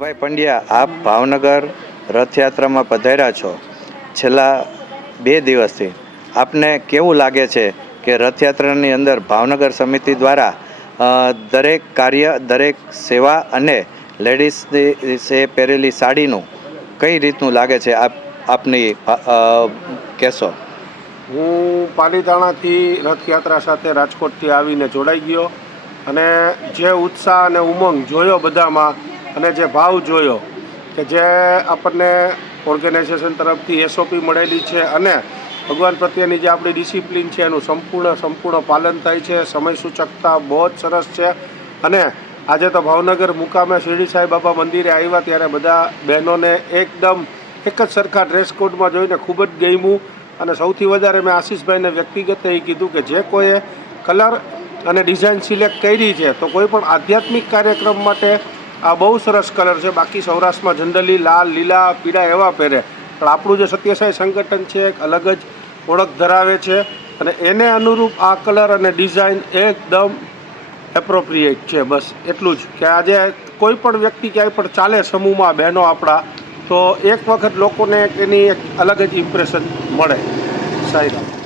ભાઈ પંડ્યા, આપ ભાવનગર રથયાત્રામાં પધાર્યા છો. છેલ્લા 2 દિવસથી આપને કેવું લાગે છે કે રથયાત્રાની અંદર ભાવનગર સમિતિ દ્વારા દરેક કાર્ય, દરેક સેવા અને લેડીઝે પહેરેલી સાડીનું કઈ રીતનું લાગે છે? આપની કહેશો. હું પાલીતાણાથી રથયાત્રા સાથે રાજકોટથી આવીને જોડાઈ ગયો અને જે ઉત્સાહ અને ઉમંગ જોયો બધામાં અને જે ભાવ જોયો કે જે આપણને ઓર્ગેનાઇઝેશન તરફથી SOP મળેલી છે અને ભગવાન પ્રત્યેની જે આપણી ડિસિપ્લિન છે એનું સંપૂર્ણ પાલન થાય છે. સમય સૂચકતા બહુ જ સરસ છે. અને આજે તો ભાવનગર મુકામે શિરડી સાંઈ બાબા મંદિરે આવ્યા ત્યારે બધા બહેનોને એકદમ એક જ સરખા ડ્રેસ કોડમાં જોઈને ખૂબ જ ગમ્યું. અને સૌથી વધારે મેં આશીષભાઈને વ્યક્તિગત એ કીધું કે જે કોઈએ કલર અને ડિઝાઇન સિલેક્ટ કરી છે તો કોઈ પણ આધ્યાત્મિક કાર્યક્રમ માટે આ બહુ સરસ કલર છે. બાકી સૌરાષ્ટ્રમાં જનરલી લાલ, લીલા, પીળા એવા પહેરે, પણ આપણું જે સત્યસાઈ સંગઠન છે એક અલગ જ ઓળખ ધરાવે છે અને એને અનુરૂપ આ કલર અને ડિઝાઇન એકદમ એપ્રોપ્રિએટ છે. બસ એટલું જ કે આજે કોઈ પણ વ્યક્તિ ક્યાંય પણ ચાલે સમૂહમાં બહેનો આપણા, તો એક વખત લોકોને એની એક અલગ જ ઇમ્પ્રેશન મળે. સાહેબ.